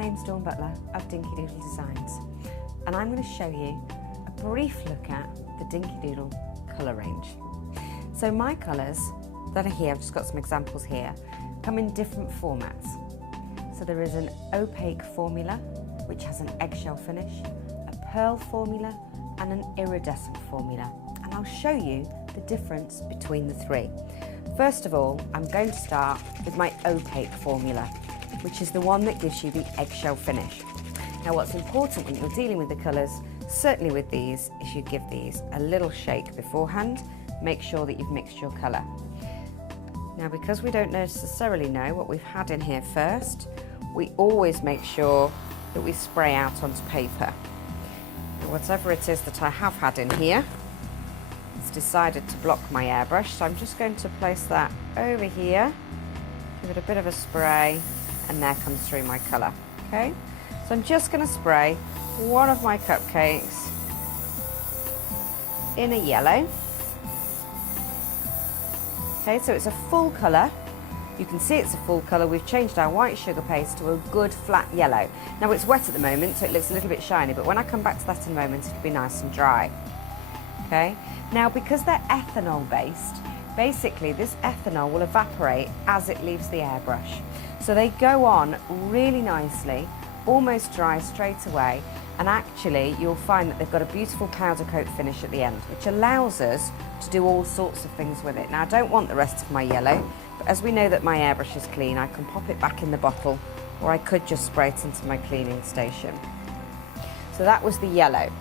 name's Dawn Butler of Dinkydoodle Designs, and I'm going to show you a brief look at the Dinkydoodle colour range. So my colours that are here, I've just got some examples here, come in different formats. So there is an opaque formula, which has an eggshell finish, a pearl formula, and an iridescent formula. And I'll show you the difference between the three. First of all, I'm going to start with my opaque formula, which is the one that gives you the eggshell finish. Now what's important when you're dealing with the colours, certainly with these, is you give these a little shake beforehand, make sure that you've mixed your colour. Now because we don't necessarily know what we've had in here first, we always make sure that we spray out onto paper. Now, whatever it is that I have had in here, it's decided to block my airbrush, so I'm just going to place that over here, give it a bit of a spray, and there comes through my colour. Okay, so I'm just going to spray one of my cupcakes in a yellow. Okay, so it's a full colour. You can see it's a full colour. We've changed our white sugar paste to a good flat yellow. Now it's wet at the moment, so it looks a little bit shiny, but when I come back to that in a moment, it'll be nice and dry. Okay, now because they're ethanol based, basically this ethanol will evaporate as it leaves the airbrush. So they go on really nicely, almost dry straight away, and actually you'll find that they've got a beautiful powder coat finish at the end, which allows us to do all sorts of things with it. Now I don't want the rest of my yellow, but as we know that my airbrush is clean, I can pop it back in the bottle, or I could just spray it into my cleaning station. So that was the yellow.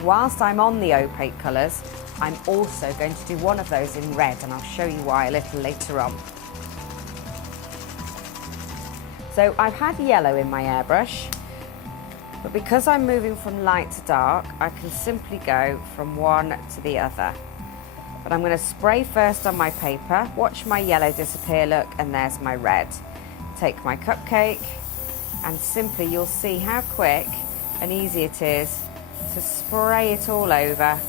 Whilst I'm on the opaque colours, I'm also going to do one of those in red, and I'll show you why a little later on. So I've had yellow in my airbrush, but because I'm moving from light to dark, I can simply go from one to the other. But I'm going to spray first on my paper, watch my yellow disappear, look, and there's my red. Take my cupcake, and simply you'll see how quick and easy it is to spray it all over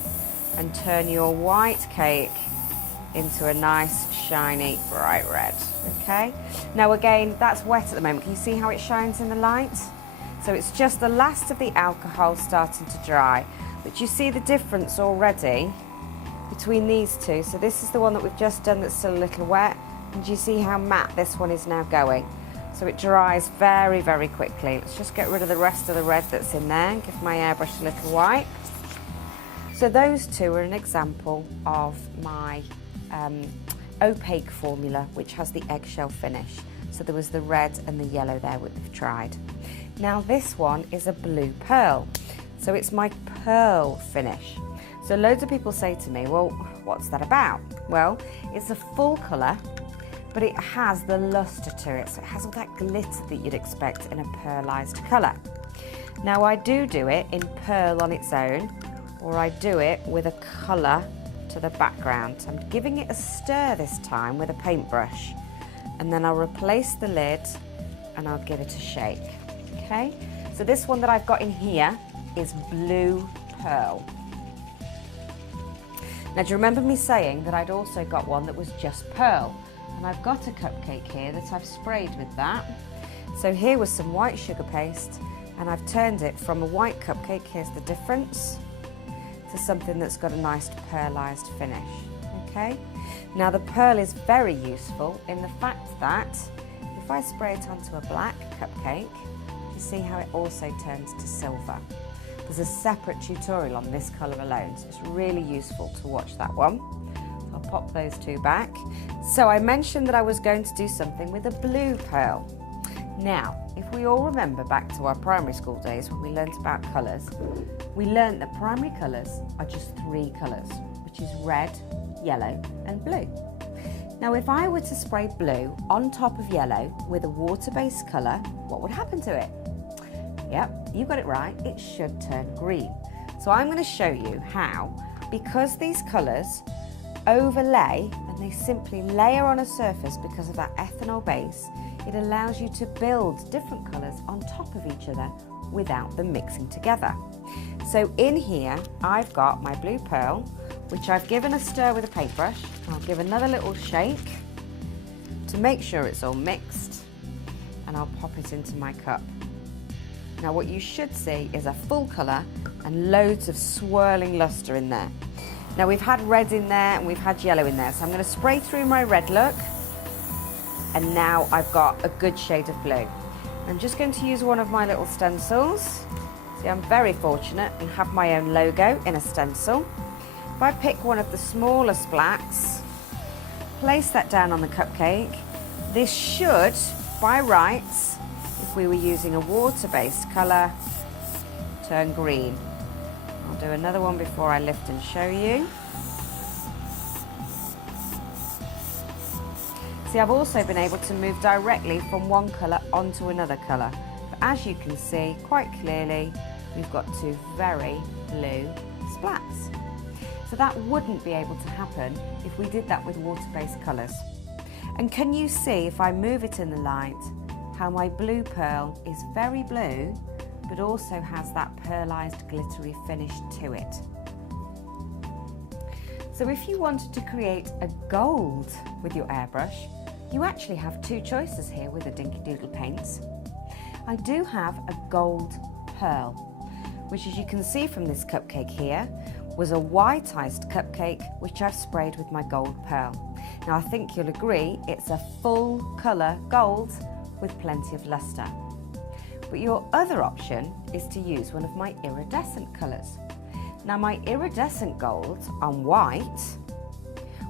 and turn your white cake into a nice shiny bright red. Okay, now again, that's wet at the moment. Can you see how it shines in the light? So it's just the last of the alcohol starting to dry, but you see the difference already between these two. So this is the one that we've just done that's still a little wet, and you see how matte this one is now going. So it dries very, very quickly. Let's just get rid of the rest of the red that's in there and give my airbrush a little wipe. So those two are an example of my opaque formula, which has the eggshell finish. So there was the red and the yellow there that we've tried. Now this one is a blue pearl. So it's my pearl finish. So loads of people say to me, well, what's that about? Well, it's a full colour, but it has the lustre to it. So it has all that glitter that you'd expect in a pearlised colour. Now I do it in pearl on its own, or I do it with a colour to the background. I'm giving it a stir this time with a paintbrush, and then I'll replace the lid and I'll give it a shake. Okay, so this one that I've got in here is blue pearl. Now do you remember me saying that I'd also got one that was just pearl? And I've got a cupcake here that I've sprayed with that. So here was some white sugar paste, and I've turned it from a white cupcake, here's the difference, to something that's got a nice pearlised finish. Okay, now the pearl is very useful in the fact that if I spray it onto a black cupcake, you see how it also turns to silver. There's a separate tutorial on this colour alone, so it's really useful to watch that one. So I'll pop those two back. So I mentioned that I was going to do something with a blue pearl. Now, if we all remember back to our primary school days when we learnt about colours, we learnt that primary colours are just three colours, which is red, yellow and blue. Now if I were to spray blue on top of yellow with a water-based colour, what would happen to it? Yep, you got it right, it should turn green. So I'm going to show you how, because these colours overlay and they simply layer on a surface because of that ethanol base, it allows you to build different colours on top of each other without them mixing together. So in here I've got my blue pearl, which I've given a stir with a paintbrush. I'll give another little shake to make sure it's all mixed, and I'll pop it into my cup. Now what you should see is a full colour and loads of swirling lustre in there. Now we've had red in there and we've had yellow in there, so I'm going to spray through my red look, and now I've got a good shade of blue. I'm just going to use one of my little stencils. See, I'm very fortunate and have my own logo in a stencil. If I pick one of the smaller splats, place that down on the cupcake, this should, by rights, if we were using a water-based colour, turn green. I'll do another one before I lift and show you. See, I've also been able to move directly from one colour onto another colour. But as you can see quite clearly, we've got two very blue splats. So that wouldn't be able to happen if we did that with water-based colours. And can you see, if I move it in the light, how my blue pearl is very blue, but also has that pearlized glittery finish to it. So if you wanted to create a gold with your airbrush, you actually have two choices here with the Dinkydoodle paints. I do have a gold pearl, which, as you can see from this cupcake here, was a white iced cupcake which I've sprayed with my gold pearl. Now I think you'll agree it's a full colour gold with plenty of lustre. But your other option is to use one of my iridescent colours. Now my iridescent gold on white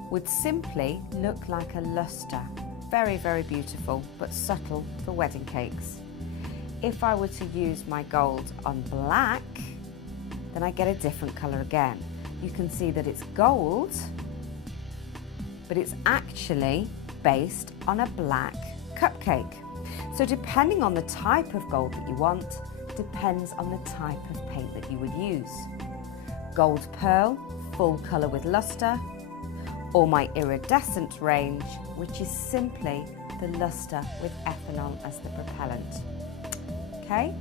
would simply look like a lustre. Very, very beautiful, but subtle for wedding cakes. If I were to use my gold on black, then I get a different colour again. You can see that it's gold, but it's actually based on a black cupcake. So depending on the type of gold that you want, depends on the type of paint that you would use. Gold pearl, full colour with lustre, or my iridescent range, which is simply the lustre with ethanol as the propellant. Okay,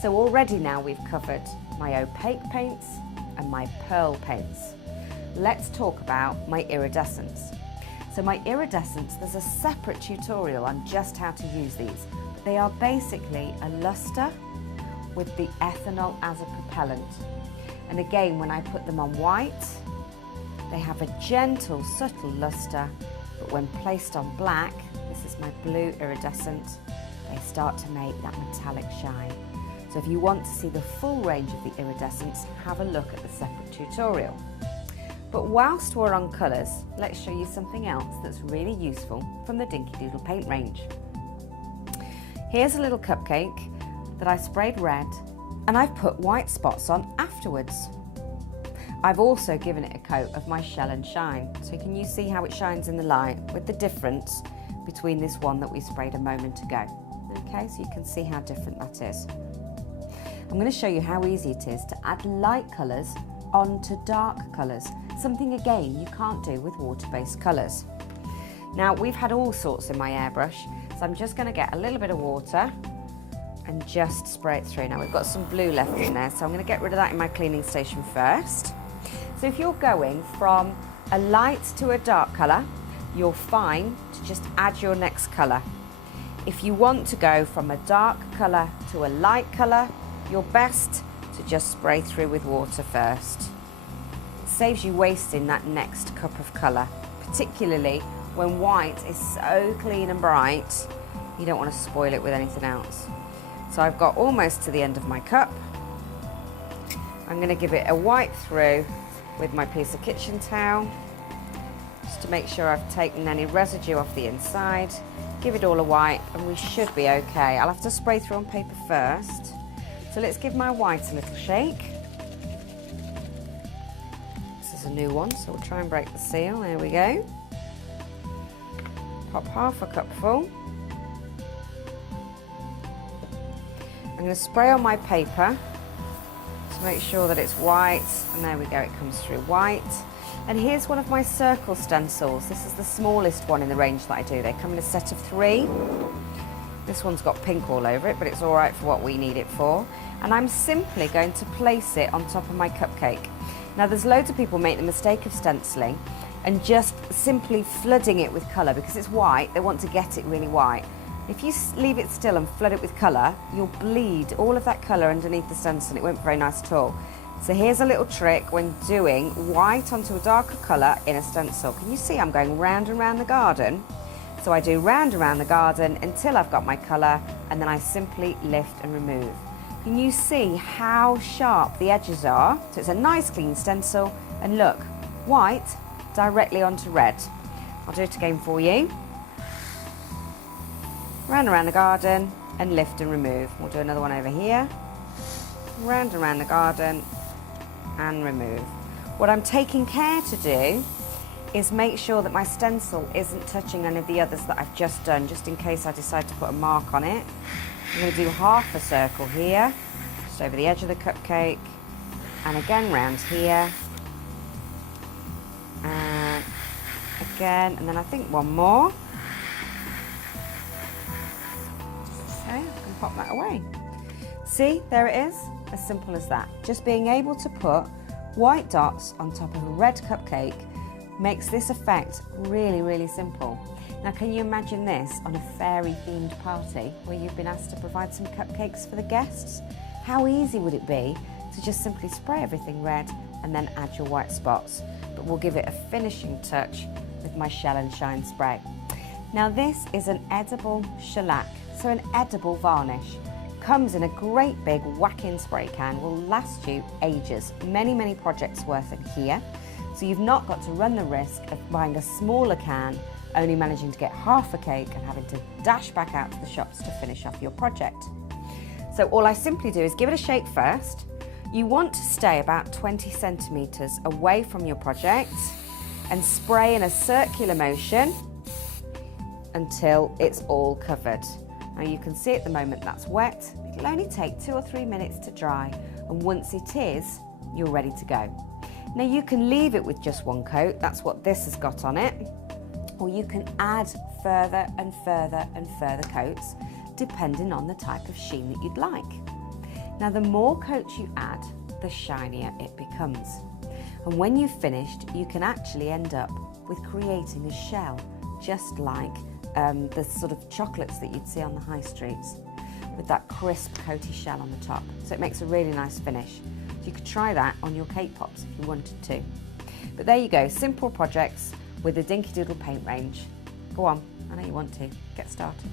so already now we've covered my opaque paints and my pearl paints. Let's talk about my iridescents. So my iridescents, there's a separate tutorial on just how to use these. They are basically a lustre with the ethanol as a propellant. And again, when I put them on white, they have a gentle, subtle lustre, but when placed on black, this is my blue iridescent, they start to make that metallic shine. So if you want to see the full range of the iridescents, have a look at the separate tutorial. But whilst we're on colours, let's show you something else that's really useful from the Dinkydoodle paint range. Here's a little cupcake that I sprayed red, and I've put white spots on afterwards. I've also given it a coat of my Shell and Shine, so can you see how it shines in the light with the difference between this one that we sprayed a moment ago? Okay, so you can see how different that is. I'm going to show you how easy it is to add light colours onto dark colours, something again you can't do with water-based colours. Now we've had all sorts in my airbrush, so I'm just going to get a little bit of water and just spray it through. Now we've got some blue left in there, so I'm going to get rid of that in my cleaning station first. So if you're going from a light to a dark colour, you're fine to just add your next colour. If you want to go from a dark colour to a light colour, you're best to just spray through with water first. It saves you wasting that next cup of colour, particularly when white is so clean and bright, you don't want to spoil it with anything else. So I've got almost to the end of my cup. I'm going to give it a wipe through with my piece of kitchen towel, just to make sure I've taken any residue off the inside. Give it all a wipe and we should be okay. I'll have to spray through on paper first. So let's give my white a little shake. This is a new one, so we'll try and break the seal. There we go. Pop half a cupful. I'm going to spray on my paper to make sure that it's white, and there we go, it comes through white. And here's one of my circle stencils. This is the smallest one in the range that I do. They come in a set of 3. This one's got pink all over it, but it's all right for what we need it for. And I'm simply going to place it on top of my cupcake. Now there's loads of people make the mistake of stenciling and just simply flooding it with colour because it's white. They want to get it really white. If you leave it still and flood it with colour, you'll bleed all of that colour underneath the stencil and it won't be very nice at all. So here's a little trick when doing white onto a darker colour in a stencil. Can you see I'm going round and round the garden? So I do round and round the garden until I've got my colour, and then I simply lift and remove. Can you see how sharp the edges are? So it's a nice clean stencil, and look, white directly onto red. I'll do it again for you. Round and round the garden and lift and remove. We'll do another one over here. Round and round the garden and remove. What I'm taking care to do is make sure that my stencil isn't touching any of the others that I've just done, just in case I decide to put a mark on it. I'm going to do half a circle here, just over the edge of the cupcake, and again round here, and again, and then I think one more. Okay, I can pop that away. See, there it is, as simple as that. Just being able to put white dots on top of a red cupcake makes this effect really, really simple. Now, can you imagine this on a fairy themed party where you've been asked to provide some cupcakes for the guests? How easy would it be to just simply spray everything red and then add your white spots? But we'll give it a finishing touch with my Shell and Shine spray. Now, this is an edible shellac, so an edible varnish. Comes in a great big whack-in spray can, will last you ages, many, many projects worth in here. So you've not got to run the risk of buying a smaller can, only managing to get half a cake and having to dash back out to the shops to finish off your project. So all I simply do is give it a shake first. You want to stay about 20 centimetres away from your project and spray in a circular motion until it's all covered. Now you can see at the moment that's wet. It'll only take 2 or 3 minutes to dry, and once it is, you're ready to go. Now you can leave it with just one coat, that's what this has got on it, or you can add further and further and further coats depending on the type of sheen that you'd like. Now the more coats you add, the shinier it becomes. And when you've finished, you can actually end up with creating a shell, just like the sort of chocolates that you'd see on the high streets, with that crisp coaty shell on the top. So it makes a really nice finish. So you could try that on your cake pops if you wanted to. But there you go, simple projects with the Dinkydoodle paint range. Go on, I know you want to, get started.